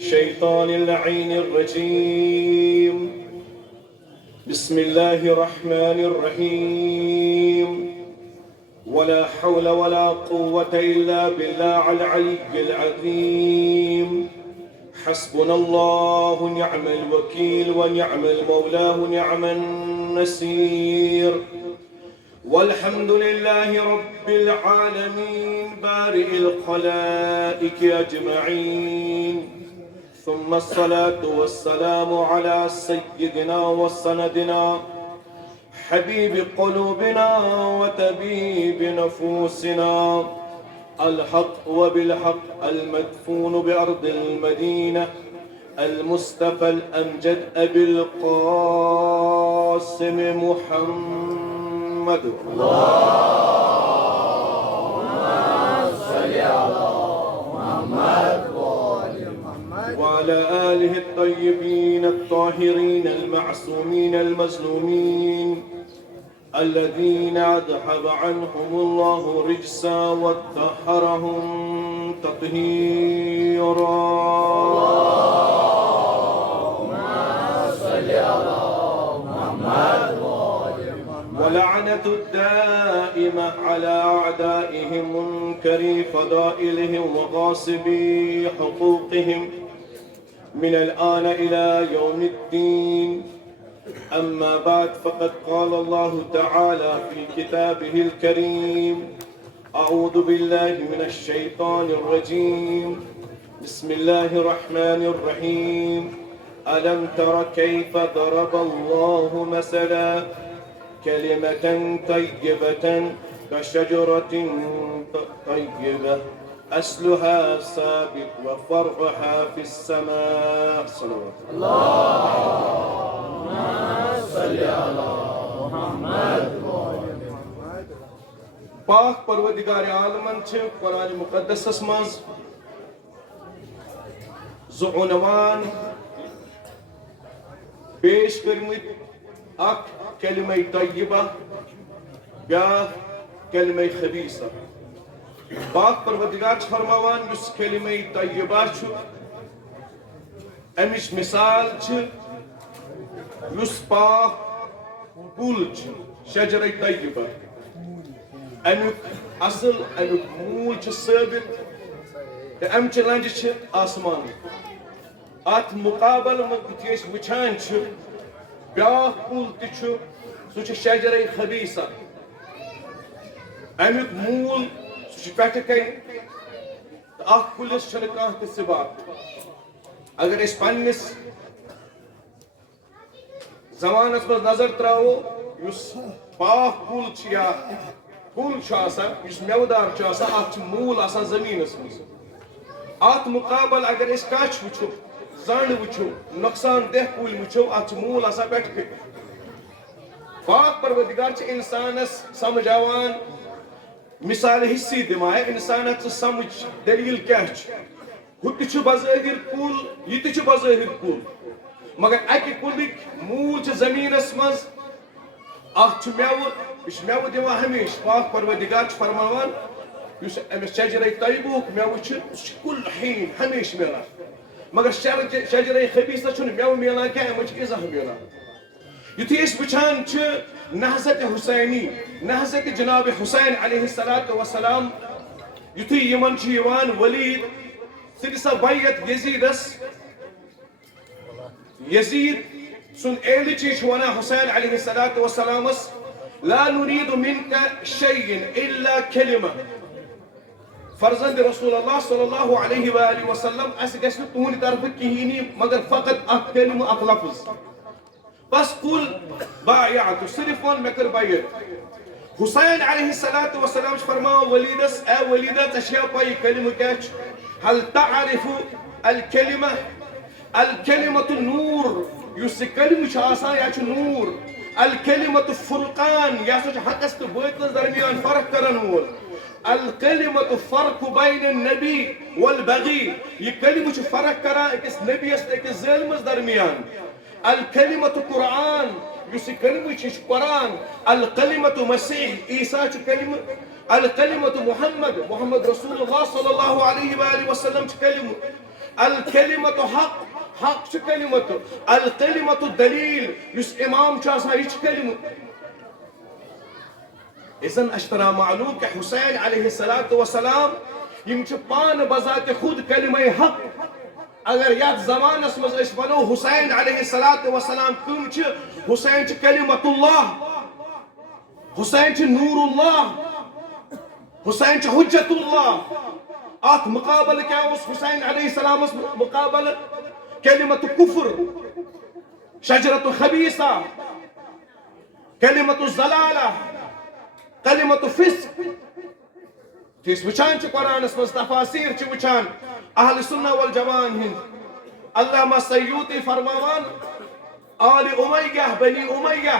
الشيطان اللعين الرجيم. بسم الله الرحمن الرحيم. ولا حول ولا قوة إلا بالله العلي العظيم. حسبنا الله نعم الوكيل ونعم المولى نعم النصير. والحمد لله رب العالمين بارئ الخلائق أجمعين، ثم الصلاة والسلام على سيدنا وسندنا حبيب قلوبنا وطبيب نفوسنا، الحق وبالحق المدفون بأرض المدينة، المصطفى الأمجد أبي القاسم محمد. اللهم صل على محمد وعلى آله الطيبين الطاهرين المعصومين المظلومين الذين أذهب عنهم الله رجسا وطهرهم تطهيرا. اللهم صل على محمد ولعنة الدائمة على أعدائهم منكري فضائلهم وغاصبي حقوقهم من الآن إلى يوم الدين. أما بعد، فقد قال الله تعالى في كتابه الكريم: أعوذ بالله من الشيطان الرجيم، بسم الله الرحمن الرحيم. ألم تر كيف ضرب الله مثلا كلمة طيبة كشجرة طيبة أصلها ثابت وفرعها في السماء. صلوات اللهم صل على محمد. پاک پروردگار عالمن چھ قرآن مقدس مز زٕ عنوان پیش کرمت، اک کلمہ طیبہ، بیاکھ کلمہ خبیثہ. پاک پروردگار فرماوان یس کلمہ طیبہ چھ امچ مثال چھ یس پاک کل چھ شجرہ طیبہ، امیک اصل امیک مول چھ ثابت تو امچ لنج چھ آسمان. ات مقابل مز وچھان چھ بیاکھ کل تہ چھ سہ چھ شجرہ خبیثہ. امیک مول پٹھ کن اخ کلس چھنہ کانٛہہ تہ صفات. اگر اس پننس زمانس مز نظر تراو، یس پاک کل چھ یا کل چھ آسان، یس میوٕدار چھ آسان، اتھ چھ مول آسان زمینس مز. ات مقابل اگر اس کچھ وچھو، زنڈ وچھو، نقصان دہ کل وچھو، اتھ چھ مول آسان پٹھ کن. پاک پروردگار چھ انسانس سمجھاوان، مثال حصی دمائے انسان اتھ سمجھ دلیل کیا چھ. ہُہ تہ چھ بظاہر کل، یہ تہ چھ بظاہر کل، مگر اکہ کلک مول چھ زمینس مز. اتھ چھ میوٕ، یہ چھ میوٕ دِوان ہمیشہ. پاک پروردگار چھ فرماوان یس امس شجرہ طیبہُک میوٕ چھ سہ چھ کل حین ہمیشہ ملان. مگر شجرہ خبیثہ چھنہ میوٕ ملان کینٛہہ، امچ اِزہ ملان. یُتھُے أسۍ وٕچھان چھِ نہضت حسینی، نہضت جناب حسین علیہ السلام، یُتھُے یمن چھُ یِوان ولید سُہ سا بیعت یزیدس، یزید سُنٛد ایلچی چھُ ونان حسین علیہ السلامس: لا نريد منك شيء الا كلمة. فرزند رسول اللہ صلی اللہ علیہ وآلہ وسلم، اس گژھِ نہٕ تُہنٛدِ طرفہٕ کِہیٖنۍ مگر فقط اکھ کلمہ، اکھ لفظ. بس قل بايعت، صرف ون مے کر بیعت. حسین علیہ السلام فرماو ولیدس: اے ولیدہ ژےٚ چھیا پاے کلمہ کیا چھ؟ هل تعرف الکلمہ؟ الکلمۃ نور، یس یہ کلمہ چھ آسان یا چھ نور. الکلمۃ فرقان، یہ ہسا چھ حقس تو باطلس درمیان فرق کرن وول. الکلمۃ فرق بین النبی والبغی، یہ کلمہ چھ فرق کران أکس نبیس تہٕ أکس ظالمس درمیان. الکلمۃ قرآن، یس یہ کلمہ چھ قرآن. الکلمۃ مسیح، عیسیٰ چھ کلمہ. الکلمۃ محمد، محمد رسول اللہ صلی اللہ علیہ وآلہ وسلم چھ کلمہ. الکلمۃ حق حق چھ کلمت الکلمۃ دلیل یس امام چھ آسان یہ کلمہ اذن اشترا معلوم کہ حسین علیہ السلام یم چھ پان بذات خود کلمہ حق اگر یت زمانس مز اس ونو حسین علیہ السلام کم چھ حسین چھ کلمۃ اللہ حسین چھ نور اللہ حسین چھ حجت اللہ ات مقابل کیا اس حسین علیہ السلام مقابل کلمۃ کفر شجرۃ خبیثہ کلمۃ الضلالہ کلمۃ فسق تیس وچان چھ قرآن اس مز تفاسیر چھ وچان اہل سنہ والجمان ہند علامہ سیوطی فرماوان آل امیہ بنی امیہ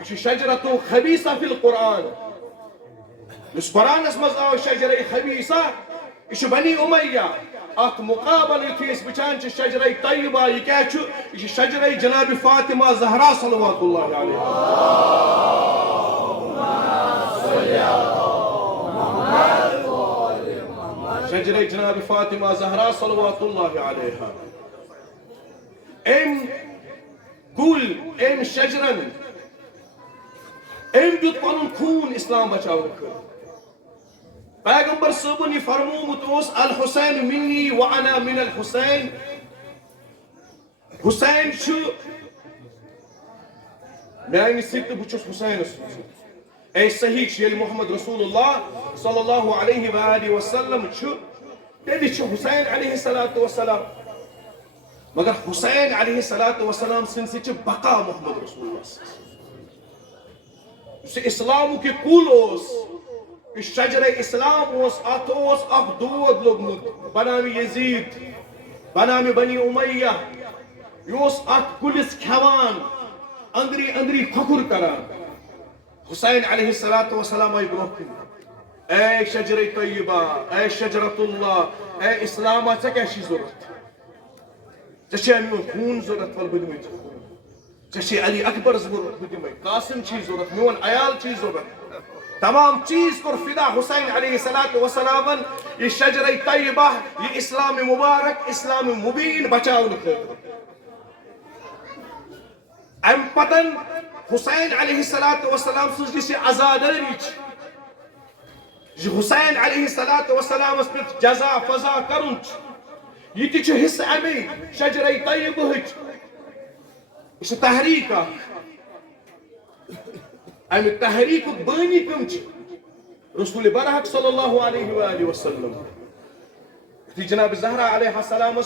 یہ شجرۃ خبیثہ فی القرآن اس قرآن اس مز آو شجرہ خبیثہ یہ بنی امیہ ات مقابل یتھی اس وچان چھ شجرہ طیبہ یہ کیا چھ یہ شجرہ جناب فاطمہ زہرا صلوات اللہ علیہ شجرہ جناب فاطمہ زہرا صلوات اللہ علیہ ام گل ام شجرن ام دیت پنن خون اسلام بچاو پیغمبر صاحبن یہ فرمومت اوس الحسین منی وانا من الحسین حسین چھ میانہ سۭتۍ بہ چھُس حسینس اے صحیح چھ ییٚلہِ محمد رسول اللہ صلی اللہ علیہ وآلہ وسلم چھ تیٚلہِ چھ حسین علیہ السلام مگر حسین علیہ السلام سن سے چھ بقا محمد رسول اللہ اس اسلام کی کل اوس اس شجر اسلام اوس ات اوس اخ دود لوگمت بنام یزید بنام بنی امیہ یہ اوس ات کلس کھوان اندری اندری کھکھر کران حسین علیہ السلام آئی برونہ اے شجر طیبہ اے شجرۃ اللہ اے اسلام ژےٚ کیٛاہ چھی ضرورت ژےٚ چھے میون خوٗن ضرورت وَلہٕ بہٕ دِمے ژےٚ خوٗن ژےٚ چھے علی اکبر ضرورت بہٕ دِمے قاسم چھی ضرورت میون عیال چھی ضرورت تمام چیز کوٚر فدا حسین علیہ السلام یہ شجر طیبہ یہ اسلام مبارک اسلام مبین بچاونہٕ خٲطرٕ ام پتن حسین علیہ السلام سٕنٛز یُس یہِ عزادٲری چھِ یہ حسین علیہ السلام اس پر جزا فضا کرن یہ تہ چھ حصہ امی شجرہ طیبہچ یہ تحریک ام تحریک بانی کم چھ رسول برحق صلی اللہ علیہ وآلہ وسلم تھی جناب زہرا علیہ السلام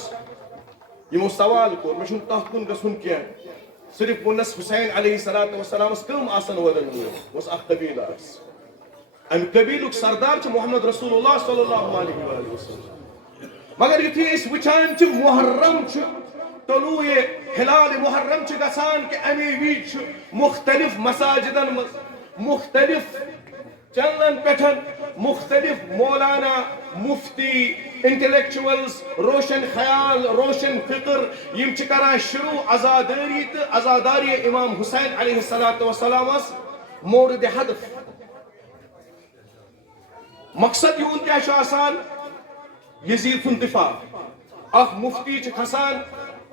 یمو سوال کور میں چھن تحت کن گژھن کیا صرف ونس حسین علیہ السلام کم آسن ودن اس اخ قبیلہ ام قبیلک سردار چھ محمد رسول اللہ صلی اللہ علیہ وآلہ وسلم مگر یتھی اس وچان چھ محرم چھ طلوع ہلال محرم چھ گسان کہ امی ویچ مختلف مساجدن مختلف چنلن پیٹھن مختلف مولانا مفتی انٹلیکچوئلز روشن خیال روشن فکر یم چھ کران شروع عزاداری تو عزاداری امام حسین علیہ السلام مورد ہدف مقصد یہون کیا چھ آسان یزید سن دفاع اخ مفتی چھ کھسان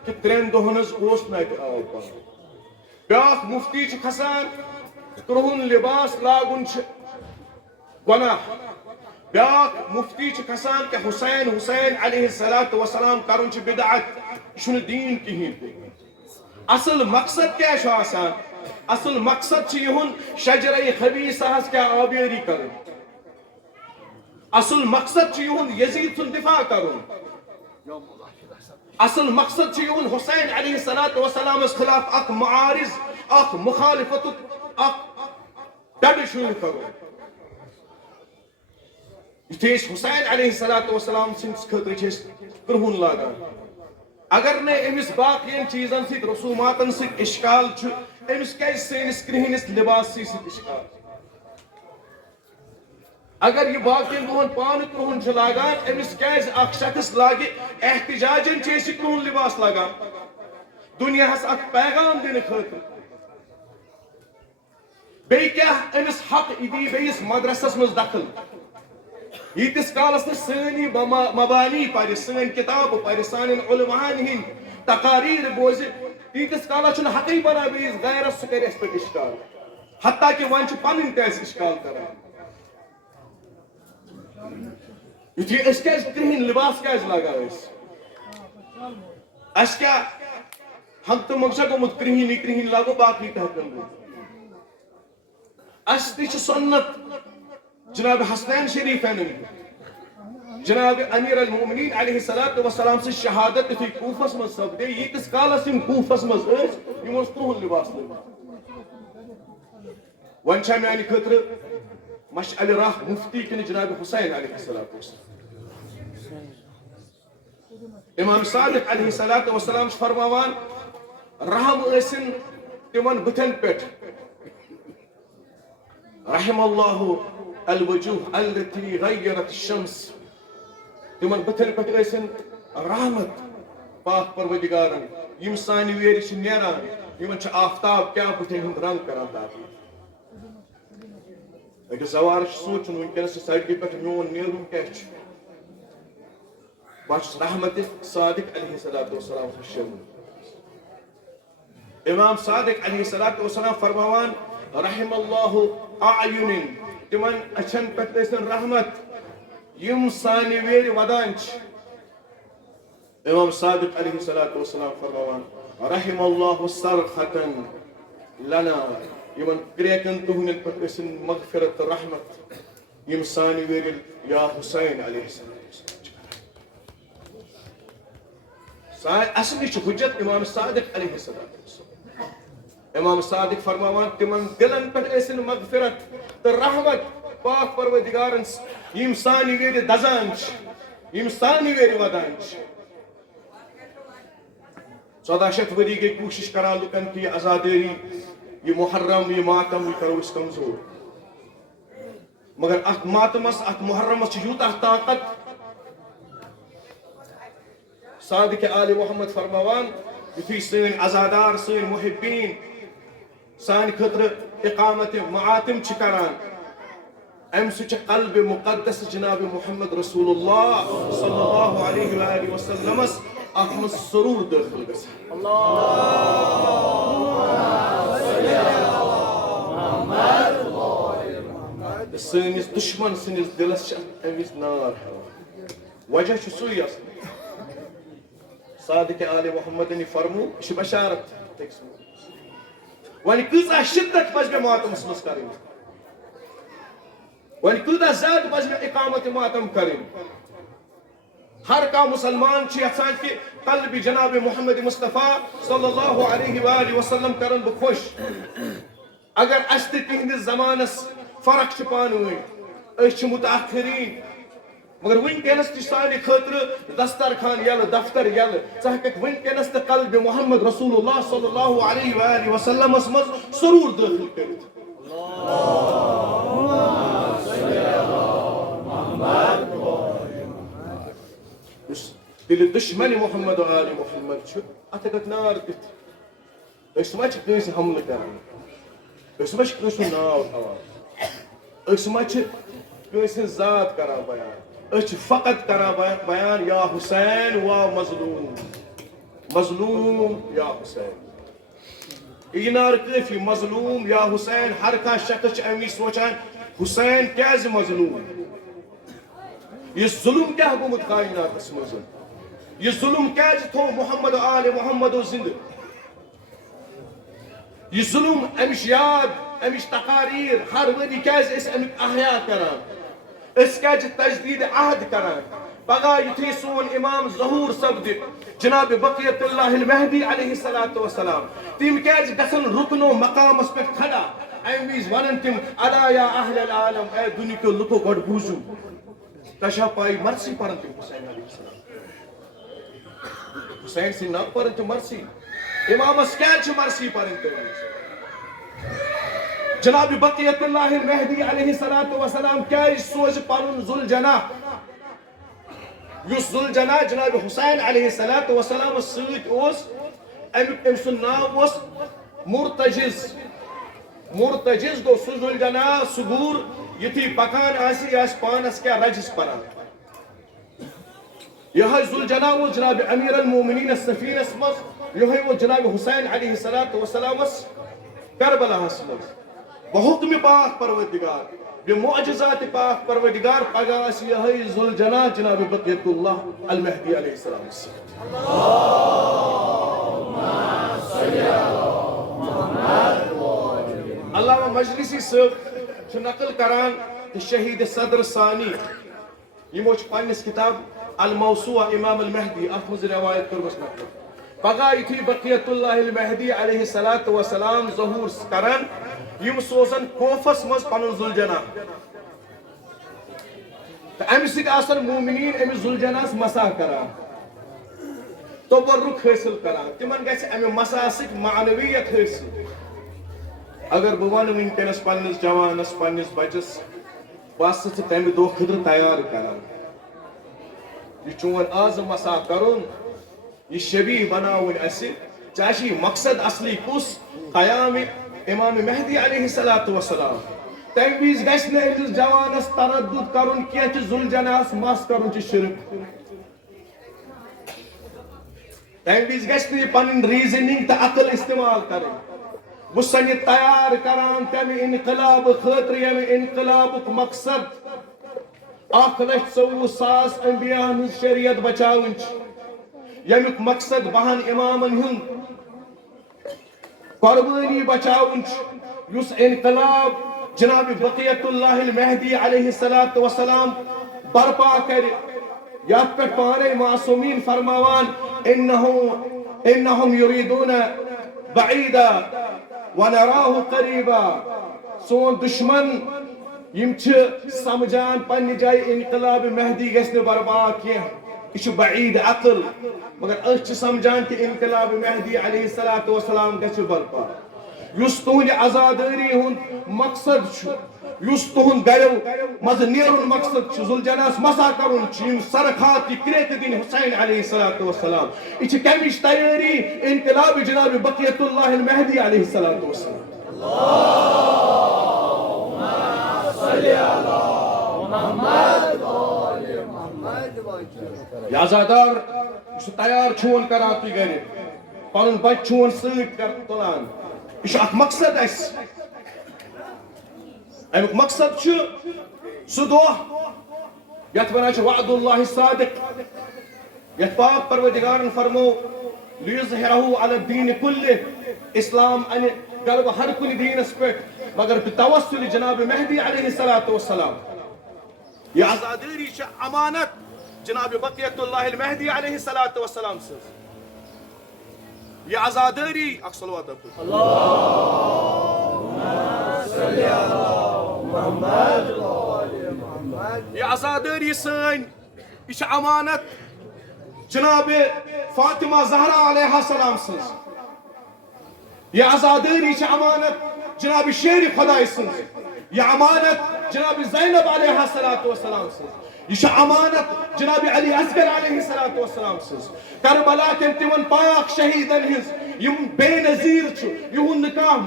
کہ 3 دہن اوس نتہ آب پان بیاکھ مفتی چھ کھسان کرہن لباس لاگن چھ گناہ بیاکھ مفتی چھ کھسان کہ حسین علیہ السلام کرن چھ بدعت یہ دین کہین اصل مقصد کیا چھ آسان اصل مقصد چھ یہون شجرہ خبیثہ کیا آبیاری کرن اصل مقصد چھ یہون یزید سن دفاع کرن اصل مقصد چھ یہون حسین علیہ السلام اس خلاف اک معارض اک مخالفت اک ڈڈ شروع کرن یہ حسین علیہ السلام سندس خاطر کرہن لاگان اگر نے امس باقین چیزن ست رسوماتن ست اشکال چھ امس کیازِ سینس کرہنس لباس ست اشکال اگر یہ باقی دہن پان کرہن چھ لاگان امس کیازِ اخ شخص لاگہ احتجاجن چھ کرہن لباس لاگان دنیا ہس اک پیغام دن خاطر بی کیا امس حق دی بیس مدرسس مز دخل یتس کالس سانی مبانی پہ سن کتاب پہ سان علماءن ہند تقاریر بوز تیتس کالس حقی بنا بیس غیرت سہ کر اس پہ اشکال حتیٰ کہ ون پن تس اشکال کران اس کرہن لباس کیاز لاگان اس کیا ہم تو مقصد گومت کرہن لاگو باقی تہکن اس تہ سنت جناب حسنین شریفین جناب امیر المؤمنین علیہ الصلوۃ والسلام سے شہادت تھی کوفس من سپدے یتس کالس کوفس من کرہن لباس ون چھ میانہ خاطر مشعل راہ مفتی کن جناب حسین علیہ الصلوۃ والسلام امام صادق علیہ الصلوۃ والسلام فرماوان رحم ٲسِن تمن بتن پہ رحم اللہ الوجوہ التي غیرت الشمس تمن بتن پہ ٲسِن رحمت پاک پروردگارن یم سانہ ویرِ چھ نیران یمن چھ آفتاب کیا بتن ہند رنگ کران تابید اگر سوار سوچن ونکس سڑکہ پہ میون نیرون کیا بہت رحمت صادق علیہ الصلوۃ والسلام ہشم امام صادق علیہ الصلوۃ والسلام فرماوان رحم اللہ اعین تمن اچھن پہ رحمت یم سانہ ویرِ ودان امام صادق علیہ الصلوۃ والسلام فرماوان رحم اللہ صرخة لنا یمن کریکن تہندن پہ مغفرت رحمت یم سانہ ویرِ یا حسین علیہ السلام اصلی حجت امام صادق علیہ السلام امام صادق فرماوان تمن دلن پہ مغفرت تو رحمت پاک پروردگارن یم سانہ ویرِ دزان یم سانہ ویرِ ودان 1400 وری گئی کوشش کران لکن کی آزاداری یہ محرم یہ ماتم یہ کرو اس کمزور مگر ات ماتمس ات محرمس یوتہ طاقت صادق آل محمد فرماوان یتھی سن عزادار سن محبین سان خطر اقامت معاتم کران ام سچ قلب مقدس جناب محمد رسول اللہ صلی اللہ علیہ وآلہ وسلم احمد سرور داخل گژھان سنس دشمن سنس دلس امس نار وجہ سوی صادق آل محمد فرمو یہ بشارت ون کۭژاہ شدت پزِ مےٚ ماتمس منٛز کرٕنۍ ون کۭژاہ زیادٕ پزِ مےٚ اقامت ماتم کرٕنۍ ہر کانٛہہ مسلمان چھُ یژھان کہ قلب جناب محمد مصطفیٰ صلی اللہ علیہ وآلہ وسلم کرن بہٕ خوش اگر اس تہِ تِہنٛدِس زمانس فرق چھِ پانہٕ ؤنۍ أسۍ چھِ متاخرین مگر ونکس تہ سانہ خاطر دسترخان یل دفتر یل ژٕ ہیٚککھ ونکس تہ قلب محمد رسول اللہ صلی اللہ علیہ وآلہ وسلمس مز سرور داخل کٔرِتھ یس دل دشمن محمد آل محمد چھ اتھ ہیٚککھ نار دِتھ أسۍ ما چھِ کٲنٛسہِ حملہٕ کران أسۍ ما چھِ کٲنٛسہِ ہُنٛد ناو ہاوان أسۍ ما چھِ کٲنٛسہِ ہٕنٛز ذات کران بیان أسۍ چھِ فقط کران بیان یا حسین وا مظلوم مظلوم یا حسین یہ نار کٲفی مظلوم یا حسین ہر کانٛہہ شخص چھُ امی سونچان حسین کیازِ مظلوم یہ ظلم کیا گوٚمُت کائناتس منٛز یہ ظلم کیازِ تھوٚو محمد آل محمد زندٕ یہ ظلم امچ یاد امچ تقاریر ہر ؤری کیازِ أسۍ امیُک احیا کران اس کیا تجدید عہد کران پگہ یتھی سون امام ظہور سپد جناب بقیت اللہ المہدی علیہ الصلوۃ والسلام تم کیا گژھن رکنو مقامس پہ کھڑا ام وز ونن تم ادا یا اہل العالم اے دنیا کے لکو گڈ بوزو تشا پائی مرسی پرن تم حسین علیہ السلام حسین سی نہ پرن تم مرسی امامس کیا مرسی پرن تم جناب بقیت اللہ المہدی علیہ الصلوۃ والسلام کیا سوز پنن ذوالجناح یس ذوالجناح جناب حسین علیہ الصلوۃ والسلام سۭتۍ اوس ام سُنٛد ناو اوس مرتجز مرتجز گو سو ذوالجناح سگور یتھی پکان آسی آس پانس کیا رجس پران یہ ذوالجناح وہ جناب امیر المومنین السفین اسمس یہ وہ جناب حسین علیہ السلام کربلا اسمس بحکم پاک پروردگار بمعجزات پاک پروردگار پگہ اس یہ ذوالجناح جناب بقیت اللہ المہدی علیہ السلام علامہ مجلسی صاحب نقل کران شہید صدر ثانی یمو پنس کتاب الموسوعہ امام المہدی ات مز روایت کرمس نقل پگہ یتھی بقیت اللہ المہدی علیہ السلام ظہور کران یم سوزن کوفس مز پنن ذوالجناح امہ سۭتۍ آسن مومنین امس ذوالجناحس مسا کران تبرک حاصل کران تمن گژھِ امہ مسا سۭتۍ معنویت حاصل اگر بہ ون ونکس پنس جوانس پنس بچس بس تمہ دہ خطر تیار کران یہ چون آز مسا کرن یہ شبیہ بناون اسہ چاہے مقصد اصلی کس قیام امام مہدی علیہ السلام تمہ وز گژھِ نہٕ أکِس جوانس تردد کرن کینٛہہ کہ ذوالجناحس مس کرن چھ شرک تمہ وز گژھِ نہٕ یہ پنن ریزننگ تو عقل استعمال کرن بہ سن تیار کران تمہ انقلاب خاطر یم انقلاب مقصد 1,24,000 انبیاء ہن شریعت بچاون یمیک مقصد 12 امامن ہند قربانی بچاون یس انقلاب جناب بقیت اللہ المہدی علیہ السلام برپا کر یت پہ پانے معصومین فرماوان انہم یریدون بعیدا ونراہ قریبا سون دشمن یم چھ سمجھان پنہ جائے انقلاب مہدی گژھِ نہٕ برپا کینٛہہ یہ بعید عقل مگر اس سمجھان کہ انقلاب مہدی علیہ السلام گژھِ برپا یس تہند آزاداری ہند مقصد یس تہند گرو مز نیرن مقصد ذوالجناحس مسا کرن یم سرخات یہ کریت دین حسین علیہ السلام یہ کمچ تیاری انقلاب جناب بقیت اللہ المہدی علیہ السلام یہ آزادار تیار چھون کران تھی گھر پن بچ چھون ست تلان یہ مقصد اس امیک مقصد سہ دہ یت ونان وعد اللہ صادق یت پاک پروردگارن فرمو لیظہرہ علی الدین کلہ اسلام ان غلبہ ہر کن دینس پہ مگر بتوسل جناب مہدی علیہ السلام یہ آزاداری امانت جناب بقیت اللہ المہدی علیہ السلام سے یہ آزاداری صلوات یہ آزاداری سن یہ امانت جناب فاطمہ زہرا علیہ السلام سے یہ آزاداری امانت جناب شیر خدای سن یہ امانت جناب زینب علیہ السلام سے یہ امانت جناب علی اصغر علیہ السلام سے کربلا کن تمن پاک شہیدن ہز یم بے نظیر یہن نکاح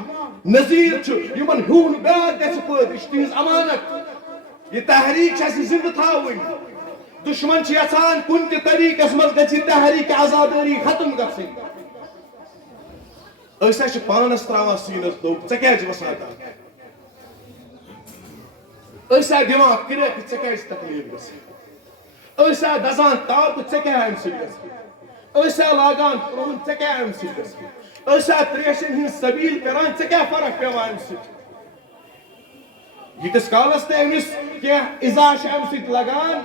نظیر یمن ہون بیاد گژھِ پٲدٕ یہ تہذ امانت یہ تحریک زندہ تھاون دشمن یژھان کن تہ طریقس مز گژھِ تحریک آزاداری ختم گژھٕنۍ أسۍ پانس تراوان سینس دوٚپ ژےٚ کیازِ وسان أسۍ دِوان کرٛیٚکھ ژےٚ کیازِ تکلیف گژھِ دزان تاپ ژےٚ کیٛاہ امہِ سۭتۍ گژھِ لاگان پرٛون ژےٚ کیٛاہ امہِ سۭتۍ گژھِ تریشن ہٕنٛز سبیٖل کران ژےٚ کیٛاہ فرق پیوان امہِ سۭتۍ ییٖتِس کالس تہِ أمِس کینٛہہ اِزا چھُ امہِ سۭتۍ لگان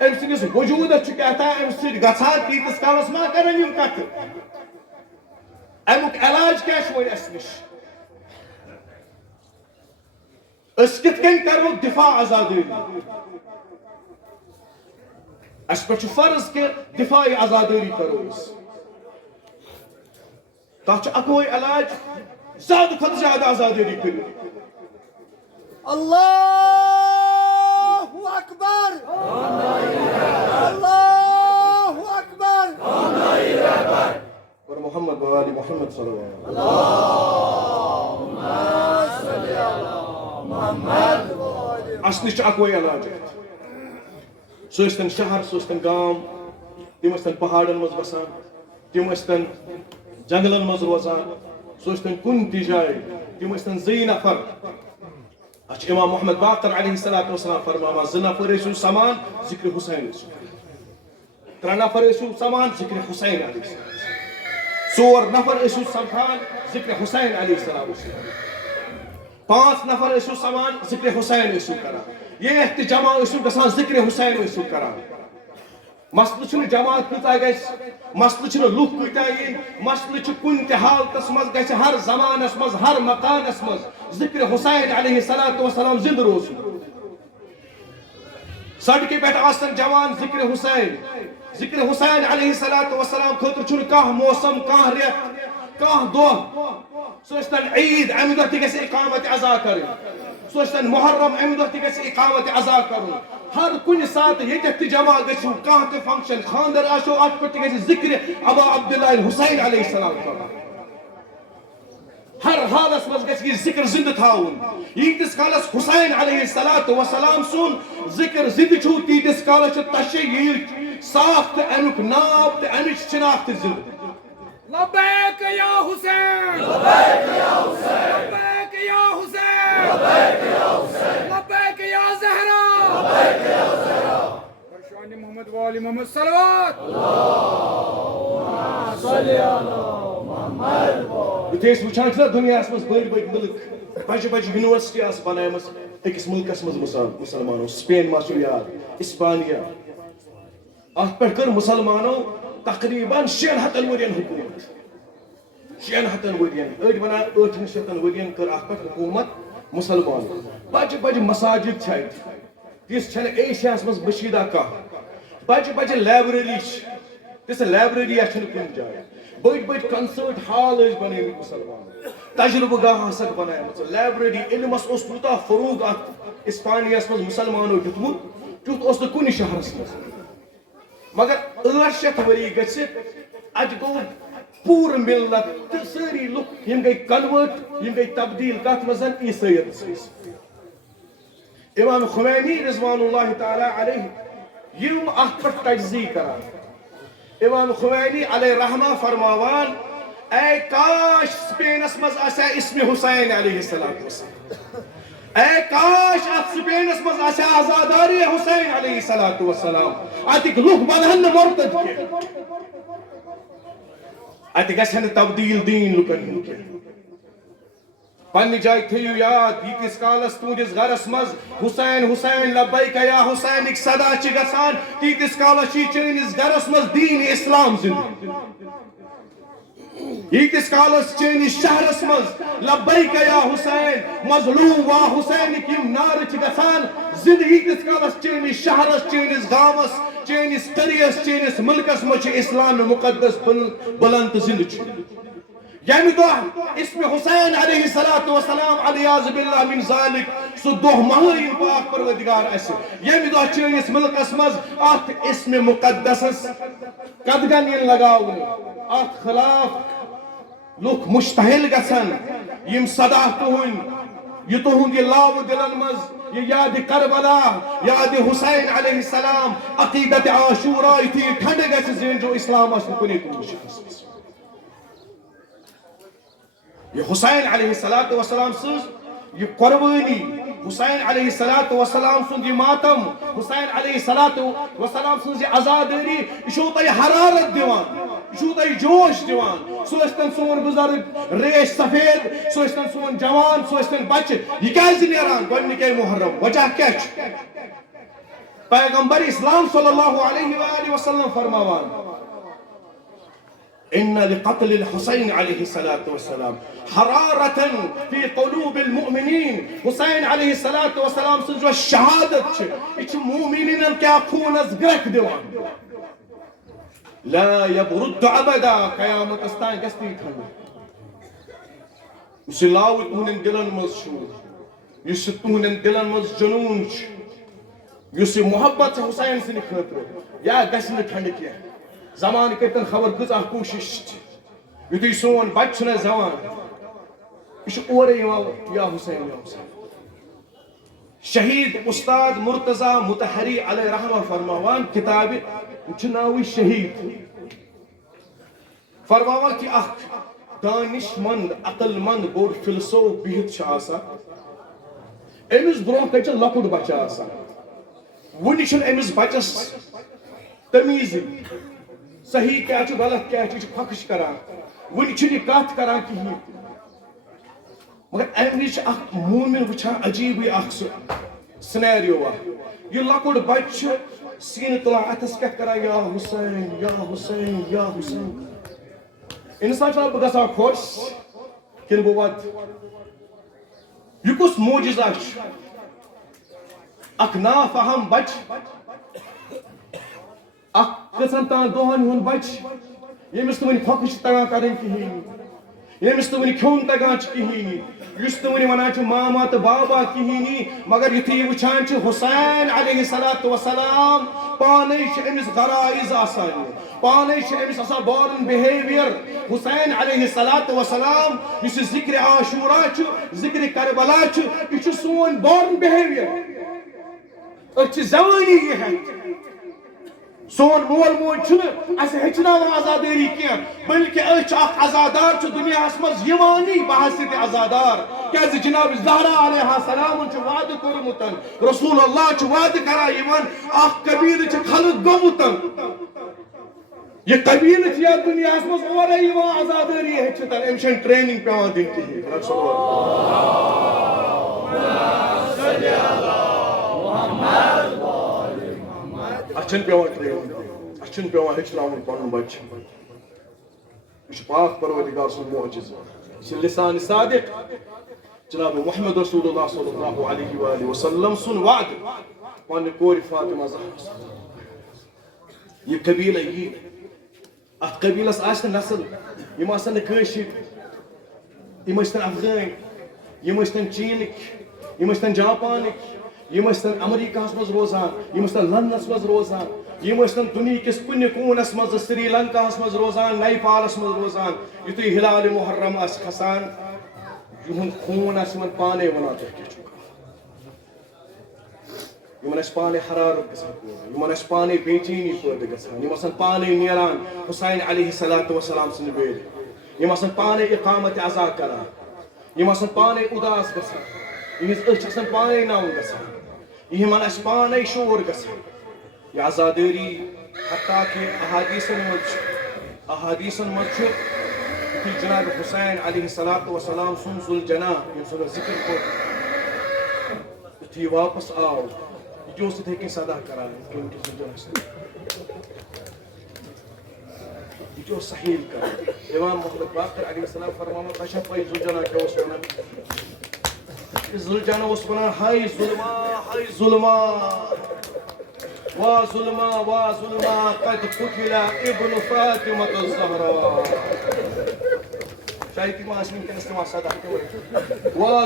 أمۍ سٕنٛدِس وجوٗدس چھُ کیٛاہ تام امہِ سۭتۍ گژھان تیٖتِس کالس ما کرن یِم کتھٕ امیُک علاج کیٛاہ چھُ وۄنۍ اسہِ نِش أسۍ کِتھ کٔنۍ کرو دفاع آزاداری اس پہ فرض کہ دفاعی آزاداری کرو تک اکوئی علاج زیادہ کھت زیادہ آزاداری کرو اللہ اکبر اللہ اکبر اور محمد و آل محمد صلی اللہ علیہ وسلم اصل اکوے علاج سہ ٲسۍتن شہر سہ ٲسۍتن گام تم ٲسۍتن پہاڑن مز بسان تم ٲسۍتن جنگلن مز روزان سہ ٲسۍتن کُنہِ تہِ جایہِ تم ٲسۍتن زٕے نفر اچھا امام محمد باقر علیہ السلام فرماوان زٕ نفر ٲسِو سمان ذکر حسین ٲسِو ترٛےٚ نفر ٲسِو سمان ذکر حسین علیہ السلام ژور نفر ٲسِو سمکھان ذکر حسین علیہ السلام پانٛژھ نفر ٲسِو سمان ذکر حسین ٲسِو کران ییٚتہِ تہِ جمع ٲسِو گژھان ذکر حسین ٲسِو کران مسلہٕ چھُنہٕ جماعت کۭژاہ گژھِ مسلہٕ چھُنہٕ لُکھ کۭتیاہ یِنۍ مسلہٕ چھُ کُنہِ تہِ حالتس منٛز گژھِ ہر زمانس منٛز ہر مکانس منٛز ذکر حسین علیہ السلام زندٕ روزُن سڑکہِ پٮ۪ٹھ آسن جوان ذکر حسین علیہ السلام خٲطرٕ چھُنہٕ کانٛہہ موسم کانٛہہ رٮ۪تھ کانٛہہ دۄہ سُہ ٲسۍتن عیٖد امہِ دۄہ تہِ گژھِ اقامت عزا کرٕنۍ سُہ ٲسۍتن محرم امہِ دۄہ تہِ گژھِ اقامت عزا کرُن ہر کُنہِ ساتہٕ ییٚتٮ۪تھ تہِ جمع گٔژھِو کانٛہہ تہِ فنکشن خانٛدر آسیو اتھ پٮ۪ٹھ تہِ گژھِ ذکر ابا عبداللہ حسین علیہ السلام کرُن ہر حالس منٛز گژھِ یہِ ذکر زندٕ تھاوُن ییٖتِس کالس حسین علیہ السلام سُنٛد ذکر زندٕ چھُو تیٖتِس کالس چھِ تشیٖعٕچ ساکھ تہٕ امیُک ناو تہٕ امِچ شناخت تہِ زندٕ لبیک یا حسین لبیک یا حسین لبیک یا حسین لبیک یا حسین لبیک یا زہرا لبیک یا زہرا برشان محمد والی محمد صلوات اللہم صلی علی محمد یُتھُے أسۍ وٕچھان چھِ نا دُنیاہس منٛز بٔڑۍ بٔڑۍ مُلک بجہِ بجہِ یونیورسٹی آسہٕ بنایمژ أکِس مُلکس منٛز مُسلمانو سپین ما چھُ یاد اسپانیا اتھ پٮ۪ٹھ کٔر مُسلمانو تقریباً 600 ؤرین حکومت 600 ؤرین أڑۍ ونان 800 ؤرین کٔر اتھ پٮ۪ٹھ حکومت مُسلمانو بجہِ بجہِ مساجد چھِ اتہِ تِژھ چھنہٕ ایشیاہس منٛز بشیٖدہ کانٛہہ بجہِ بجہِ لایبریری چھِ تِژھ لایبریریہ چھنہٕ کُنہِ جایہِ بٔڑۍ بٔڑۍ کنسٲٹ ہال ٲسۍ بنٲومٕتۍ مُسلمانو تجربہٕ گاہ آسکھ بنایمژٕ لایبریری علمس اوس تیوٗتاہ فروغ اتھ اسپانیاہس منٛز مُسلمانو دیُتمُت تیُتھ اوس نہٕ کُنہِ شہرس منٛز مگر 800 ؤری گٔژھِتھ اتہِ گوٚو پوٗرٕ مِلت تہٕ سٲری لُکھ یِم گٔے کنوٲٹ یِم گٔے تبدیٖل کتھ منٛز عیسٲیتس منٛز امام خمینی رضوان اللہ تعالیٰ علیہ یِم اتھ پٮ۪ٹھ تجزیہ کران امام خمینی علیہ رحمہ فرماوان اے کاش سپینس منٛز آسہِ ہا اسمِ حسین علیہ السلام اے کاش اتھ سپینس منٛز آسہِ ہا آزاداری حسین علیہ السلام اتِکۍ لُکھ بنہن نہٕ مرتد کینٛہہ اتہِ گژھِ ہا نہٕ تبدیٖل دیٖن لُکن ہُنٛد کینٛہہ پننہِ جایہِ تھٲیِو یاد ییٖتِس کالس تُہنٛدِس گرس منٛز حسین حسین لبیک یا حسینٕکۍ صدا چھِ گژھان تیٖتِس کالس چھِ چٲنِس گرس منٛز دیٖن اسلام زندٕ ییٖتِس کالس چٲنِس شہرس منٛز لبیک یا حسین مظلوم وا حسینٕکۍ یِم نعرٕ چھِ گژھان زندٕ ییٖتِس کالس چٲنِس شہرس چٲنِس گامس چٲنِس قریس چٲنِس مُلکس منٛز چھُ اسلام مُقدس بلند تہٕ زندٕ چھُ ییٚمہِ دۄہ اسمِ حسین علیہ السلام علیاذ باللہ من ذالک سُہ دۄہ مہٲیِن پاک پروردگار اسہِ ییٚمہِ دۄہ چٲنِس مُلکس منٛز اتھ اسمِ مُقدسس قدغن یِن لگاونہٕ اتھ خلاف لُکھ مشتعل گژھن یِم صدا تُہنٛدۍ یہ تہنٛد یہِ لاوٕ دلن منٛز یہ یادِ کربلا یادِ حسین علیہ السلام عقیدت عاشورا یُتھُے یہِ ٹھنڈٕ گژھِ زینجو اسلام آسہِ نہٕ کُنے کُنہِ جایس منٛز یہ حسین علیہ السلام سٕنٛز یہ قربٲنی حسین علیہ السلام سُنٛد یہ ماتم حسین علیہ السلام سٕنٛز یہ عزادٲری یہ چھُو تۄہہِ حرارت دِوان یہ چھُو تۄہہِ جوش دِوان سُہ ٲسۍتن سون بُزرگ ریش سفید سُہ ٲسۍتن سون جوان سُہ ٲسۍتن بچہِ یہِ کیازِ نیران گۄڈنِکے محرم وجہ کیاہ چھُ پیغمبر اسلام صلی اللہ علیہ وآلہ وسلم فرماوان إن لقتل الحسين عليه الصلاة والسلام حرارة في قلوب المؤمنين حسين عليه الصلاة والسلام سنجو الشهادة إيش مؤمنين كيا خونس غرق ديوان لا يبرد أبدا قيامة استان قستي تھنو يس لاو تهنن دلن مز شو يس تهنن دلن مز جنون يس محبت حسين سن خاطر يا گسن ٹھنڈ کیا زمان کرتن خبر کۭژاہ کوٗشش یُتھُے سون بچہِ چھُنہ زٮ۪وان یہِ چھُ اورے یِوان یا حسین شہید استاد مرتضی متحری علیہ رحمہ فرماوان کتاب ناوی شہید فرماوان کہ اخ دانش مند عقل مند بوڑ فلسو بہت امس برو کچھ لکٹ بچہ ون امس بچس تمیز صحیح کیا غلط کیا پھکش کران ون کت کران کہین مگر ام وز مومن وچان عجیب سنیریو یہ لکٹ بچہ سین تلان اتس کیا کران یا حسین یا حسین یا حسین انسان چھا بہ گژھان خوش کن بہ وات یہ کس معجزہ اخ نافہم بچ اخ کژن تان دہن ہند بچ یمس ون پھکش تگان کرن کہین یمس ون کھون تگان کہین یس ون ونان ماما تو بابا کہینی مگر یتھی وچان حسین علیہ الصلوۃ والسلام پانے امس غرائز آسان پانے امس آسان بورن بہیویئر حسین علیہ الصلوۃ والسلام اس ذکر عاشورہ ذکر کربلا یہ سون بورن بہیویئر اچھ زوانی یہ ہے سون مول موج اس ہچناوان آزاداری کی بلکہ اخ آزادار دنیا مز یوانی بحثیت آزادار کیازِ جناب زہرا علیہ السلام وعدہ کورمت رسول اللہ وعدہ کران اخ قبیل خلق گومت یہ قبیل یا دنیا مز اورے آزاداری ہچت امس ٹریننگ پیوان دن کہین اچھن پیوان ٹریننگ اچھن پیوان ہچناون پنن بچہ یہ پاک پروردگار سن معجزہ یہ لسان صادق جناب محمد رسول اللہ صلی اللہ علیہ وآلہ وسلم سن وعد پن کور فاطمہ زہرا یہ قبیلہ یہ ات قبیلس آس نسل یم آسن کشر یم افغان یم چینک یم جاپانک یم امریکہ مز روزان یم لندنس مز روزان یم دنیا کس کن کونس مز سری لنکا مز روزان نیپالس مز روزان یتھے ہلال محرم آس کھسان یہن خون آس پانے ونان تُہۍ کیٛاہ چھِو کران یمن پانے حرارت گژھان یمن پانے بے چینی پٲدٕ گژھان یم پانے نیران حسین علیہ الصلوۃ والسلام سٕنٛدِ بیٚیہِ یم پانے اقامت عزا کران یم پانے اداس گژھان یہنز أچھ پانے نم گژھان یمن پانے شور گژھان یہ آزاداری حتیٰ کہ احادیثن مز جناب حسین علیہ الصلوۃ والسلام سن ذوالجناح یم سن ذکر کور یتھی واپس آو یہ اتھے کن صدا کران یہ سہیل کران امام محمد باقر علیہ السلام فرمان تشا پائی ذوالجناح کیا ونان ذوالجناح ونان ہائی ظلما وا ظلما قد قتل ابن فاطمہ الزہرا شاید ما اسمین کن استماع صدا وا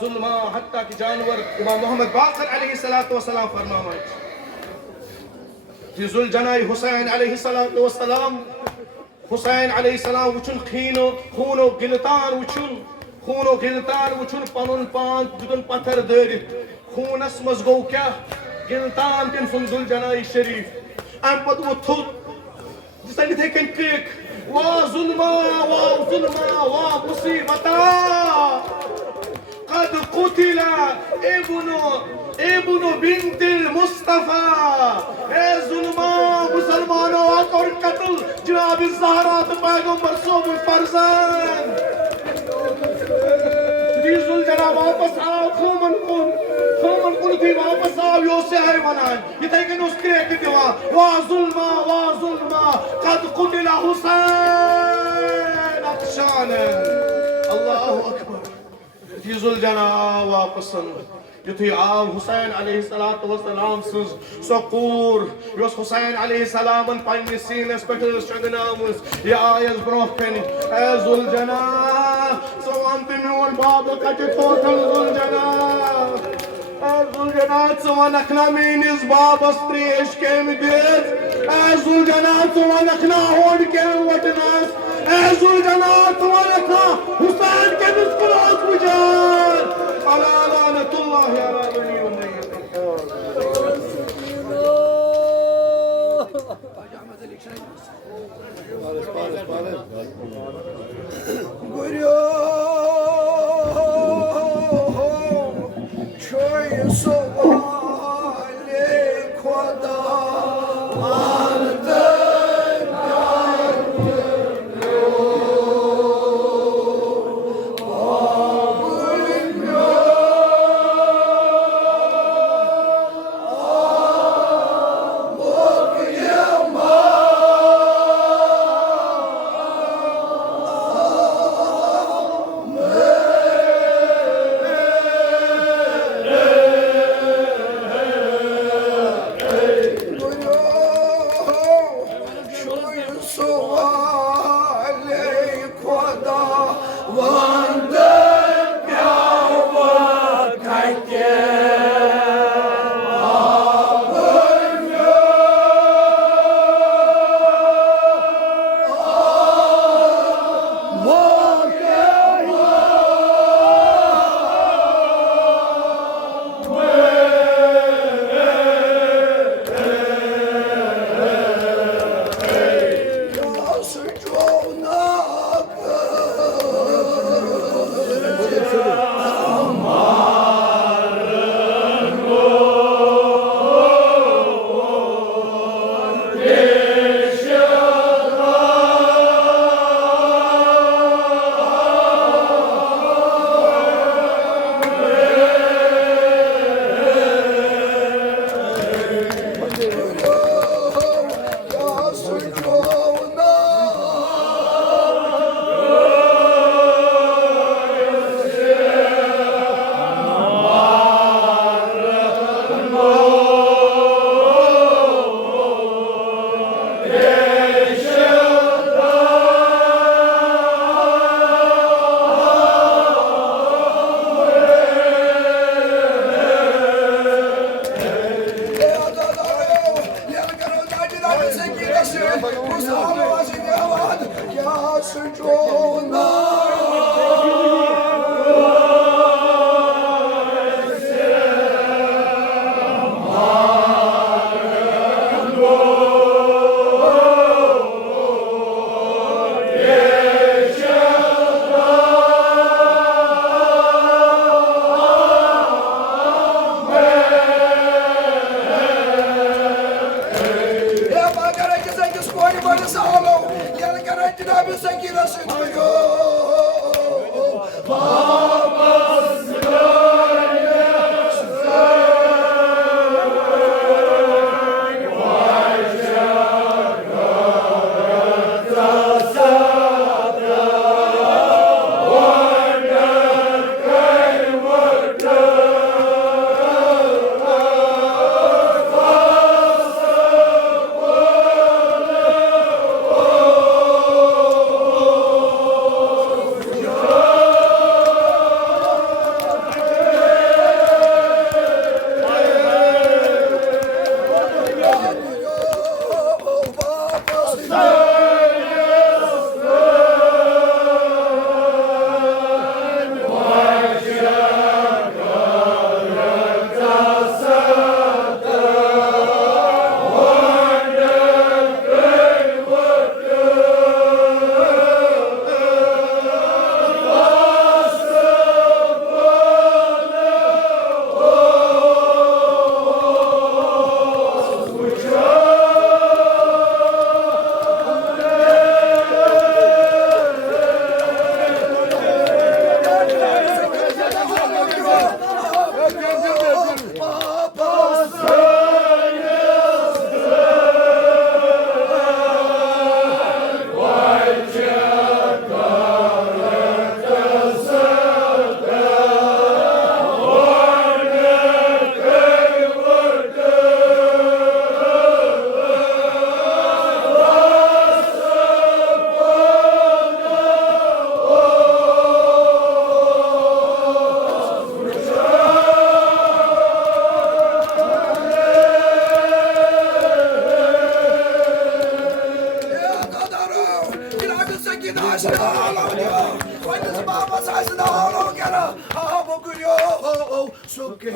ظلما حتیٰ کہ جانور امام محمد باقر علیہ السلام فرماوان کہ ذوالجناح حسین علیہ السلام حسین علیہ السلام وچن خونو گلتان وچن پنن پان دن پتھر دارت خونس مز گو کیا گلتان تم سن ذوالجناح شریف ام پتہ وہ تھوت جس اتھے کن کریک وا ظلما وا مصیبتا قد قتل ابن بنت المصطفیٰ اے ظلما مسلمانوں اور قتل جناب الزہرا تو پیغمبر صوب فرزان ذوالجناح واپس آو خومن کن تھی واپس آو یہ سے ہے ونان یہ تھے کہ اس کریک دیوان وا ظلما قد قتل حسین اقشانا اللہ اکبر یہ ذوالجناح واپس یتھی آو حسین علیہ السلام سز سقور یس حسین علیہ السلام پنس سینس پہ شگنامس یہ آیس برو کن اے ذوالجناح ثو ونت میون باب کتہ تھوتن ذوالجناح ثو ونکھ نا میٲنِس بابس تریش کمہِ دِژ اے ذوالجناح ثو ونکھ نا ہوٚڑ کمہِ وٹنس اے ذوالجناح ثو ونکھ نا حسین کٔمِس کُن اوس وٕچھان علی لعنت اللہ Suke